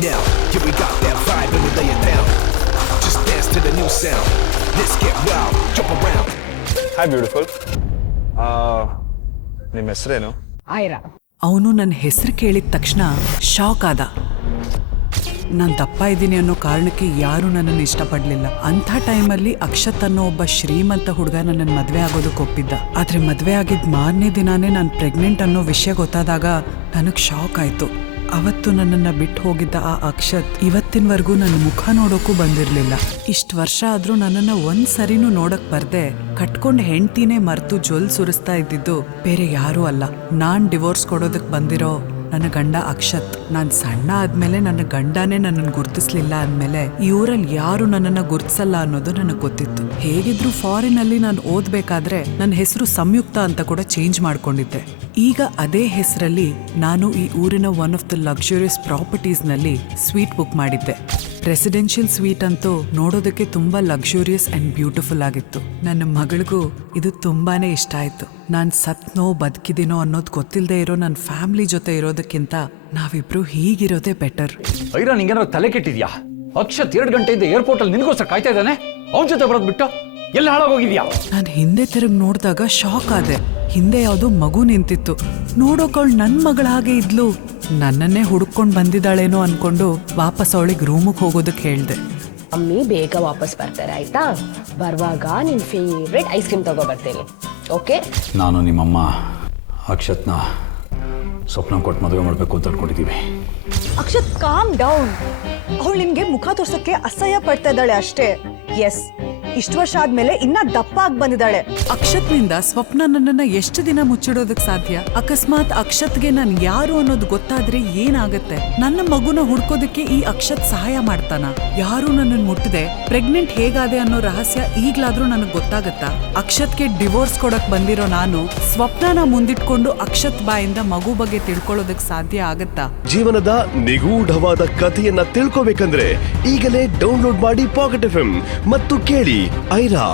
now. Yeah, we got that vibe and we lay it down. Just dance to the new sound. Let's get wild, jump around. Hi beautiful ನಿಮ್ಮ ಹೆಸರೇನು ಆಯ್ರಾ ಅವನು ನನ್ನ ಹೆಸರು ಕೇಳಿದ ತಕ್ಷಣ shock ಆದ ನಾನು ದಪ್ಪ ಇದ್ದೀನಿ ಅನ್ನೋ ಕಾರಣಕ್ಕೆ ಯಾರೂ ನನ್ನನ್ನು ಇಷ್ಟಪಡಲಿಲ್ಲ ಅಂಥ ಟೈಮಲ್ಲಿ ಅಕ್ಷತ್ ಅನ್ನೋ ಒಬ್ಬ ಶ್ರೀಮಂತ ಹುಡುಗ ನನ್ನನ್ನು ಮದುವೆ ಆಗೋದಕ್ಕೆ ಒಪ್ಪಿದ್ದ ಆದರೆ ಮದುವೆ ಆಗಿದ್ದ ಮಾರನೇ ದಿನಾನೇ ನಾನು ಪ್ರೆಗ್ನೆಂಟ್ ಅನ್ನೋ ವಿಷಯ ಗೊತ್ತಾದಾಗ ನನಗೆ ಶಾಕ್ ಆಯಿತು ಅವತ್ತು ನನ್ನನ್ನು ಬಿಟ್ಟು ಹೋಗಿದ್ದ ಆ ಅಕ್ಷತ್ ಇವತ್ತಿನವರೆಗೂ ನನ್ನ ಮುಖ ನೋಡೋಕ್ಕೂ ಬಂದಿರಲಿಲ್ಲ. ಇಷ್ಟು ವರ್ಷ ಆದರೂ ನನ್ನನ್ನು ಒಂದು ಸರಿನೂ ನೋಡಕ್ ಬರ್ದೆ ಕಟ್ಕೊಂಡು ಹೆಂಡ್ತಿನೇ ಮರೆತು ಜೊಲ್ ಸುರಿಸ್ತಾ ಇದ್ದಿದ್ದು ಬೇರೆ ಯಾರೂ ಅಲ್ಲ. ನಾನು ಡಿವೋರ್ಸ್ ಕೊಡೋದಕ್ಕೆ ಬಂದಿರೋ ನನ್ನ ಗಂಡ ಅಕ್ಷತ್. ನಾನು ಸಣ್ಣ ಆದ್ಮೇಲೆ ನನ್ನ ಗಂಡನೇ ನನ್ನನ್ನು ಗುರುತಿಸ್ಲಿಲ್ಲ ಅಂದ್ಮೇಲೆ ಊರಲ್ಲಿ ಯಾರು ನನ್ನನ್ನ ಗುರ್ತಿಸಲ್ಲ ಅನ್ನೋದು ನನಗೆ ಗೊತ್ತಿತ್ತು. ಹೇಗಿದ್ರು ಫಾರಿನ್ ಅಲ್ಲಿ ನಾನು ಓದ್ಬೇಕಾದ್ರೆ ನನ್ನ ಹೆಸರು ಸಂಯುಕ್ತ ಅಂತ ಕೂಡ ಚೇಂಜ್ ಮಾಡ್ಕೊಂಡಿದ್ದೆ. ಈಗ ಅದೇ ಹೆಸರಲ್ಲಿ ನಾನು ಈ ಊರಿನ ಒನ್ ಆಫ್ ದ ಲಕ್ಸುರಿಯಸ್ ಪ್ರಾಪರ್ಟೀಸ್ನಲ್ಲಿ ಸ್ವೀಟ್ ಬುಕ್ ಮಾಡಿದ್ದೆ. ರೆಸಿಡೆನ್ಷಿಯಲ್ ಸ್ವೀಟ್ ಅಂತೂ ನೋಡೋದಕ್ಕೆ ತುಂಬ ಲಕ್ಸುರಿಯಸ್ ಆ್ಯಂಡ್ ಬ್ಯೂಟಿಫುಲ್ ಆಗಿತ್ತು. ನನ್ನ ಮಗಳಿಗೂ ಇದು ತುಂಬಾನೇ ಇಷ್ಟ ಆಯ್ತು. ನಾನು ಸತ್ನೋ ಬದುಕಿದ್ದೀನೋ ಅನ್ನೋದು ಗೊತ್ತಿಲ್ಲದೆ ಇರೋ ನನ್ನ ಫ್ಯಾಮಿಲಿ ಜೊತೆ ಇರೋದಕ್ಕಿಂತ ನಾವಿಬ್ರು ಹೀಗಿರೋದೇ ಬೆಟರ್ ಐರಾ ನಿಂಗೇನಾದ್ರು ತಲೆ ಕೆಟ್ಟಿದ್ಯಾ? ಅಕ್ಷತ್ ಎರಡು ಗಂಟೆಯಿಂದ ಏರ್ಪೋರ್ಟ್ ಅಲ್ಲಿ ನಿನಗೋಸ್ಕರ ಕಾಯ್ತಾ ಇದ್ದಾನೆ? ಅವನ ಜೊತೆ ಬರೋದ್ ಬಿಟ್ಟು ಎಲ್ಲಿ ಹಾಳಾಗೋಗಿದ್ಯಾ? ನಾನು ಹಿಂದೆ ತಿರುಗಿ ನೋಡಿದಾಗ ಶಾಕ್ ಆದೆ. ಹಿಂದೆ ಯಾವುದೋ ಮಗು ನಿಂತಿತ್ತು. ನೋಡೋಕವಳು ನನ್ನ ಮಗಳ ಹಾಗೆ ಇದ್ಲು. ನನ್ನನ್ನೇ ಹುಡುಕೊಂಡು ಬಂದಿದ್ದಾಳೇನೋ ಅನ್ಕೊಂಡು ವಾಪಸ್ ಅವಳಿಗೆ ರೂಮಿಗೆ ಹೋಗೋದಕ್ಕೆ ಹೇಳಿದೆ. ಮಮ್ಮಿ ಬೇಗ ವಾಪಸ್ ಬರ್ತಾರೆ ಆಯ್ತಾ? ಬರುವಾಗ ನಿನ್ ಫೇವ್ರೆಟ್ ಐಸ್ ಕ್ರೀಮ್ ತಗೋ ಬರ್ತೀನಿ. ಓಕೆ ನಾನು ನಿಮ್ಮಮ್ಮ ಅಕ್ಷತ್ನ ಸ್ವಪ್ನ ಕೊಟ್ಟು ಮದುವೆ ಮಾಡಬೇಕು ಅಂತ ಅನ್ಕೊಂಡಿದ್ದೀವಿ ಅಕ್ಷತ್ ಕಾಮ್ ಡೌನ್ ಅವಳು ನಿಮಗೆ ಮುಖ ತೋರ್ಸಕ್ಕೆ ಅಸಹ್ಯ ಪಡ್ತಾ ಇದ್ದಾಳೆ ಅಷ್ಟೇ. ಎಸ್ ಇಷ್ಟು ವರ್ಷ ಆದ್ಮೇಲೆ ಇನ್ನ ದಪ್ಪ ಆಗಿ ಬಂದಿದ್ದಾಳೆ. ಅಕ್ಷತ್ನಿಂದ ಸ್ವಪ್ನ ನನ್ನನ್ನ ಎಷ್ಟು ದಿನ ಮುಚ್ಚಿಡೋದಕ್ ಸಾಧ್ಯ? ಅಕಸ್ಮಾತ್ ಅಕ್ಷತ್ಗೆ ನಾನು ಯಾರು ಅನ್ನೋದು ಗೊತ್ತಾದ್ರೆ ಏನಾಗತ್ತೆ? ನನ್ನ ಮಗುನ ಹುಡ್ಕೋದಕ್ಕೆ ಈ ಅಕ್ಷತ್ ಸಹಾಯ ಮಾಡ್ತಾನ? ಯಾರು ನನ್ನನ್ನು ಮುಟ್ಟದೆ ಪ್ರೆಗ್ನೆಂಟ್ ಹೇಗಾದೆ ಅನ್ನೋ ರಹಸ್ಯ ಈಗ್ಲಾದ್ರೂ ನನಗೆ ಗೊತ್ತಾಗತ್ತಾ? ಅಕ್ಷತ್ಗೆ ಡಿವೋರ್ಸ್ ಕೊಡಕ್ ಬಂದಿರೋ ನಾನು ಸ್ವಪ್ನನ ಮುಂದಿಟ್ಕೊಂಡು ಅಕ್ಷತ್ ಬಾಯಿಂದ ಮಗು ಬಗ್ಗೆ ತಿಳ್ಕೊಳ್ಳೋದಕ್ ಸಾಧ್ಯ ಆಗತ್ತಾ? ಜೀವನದ ನಿಗೂಢವಾದ ಕಥೆಯನ್ನ ತಿಳ್ಕೋಬೇಕಂದ್ರೆ ಈಗಲೇ ಡೌನ್ಲೋಡ್ ಮಾಡಿ ಪಾಕೆಟ್ ಎಫ್ ಮತ್ತು ಕೇಳಿ ಐರಾ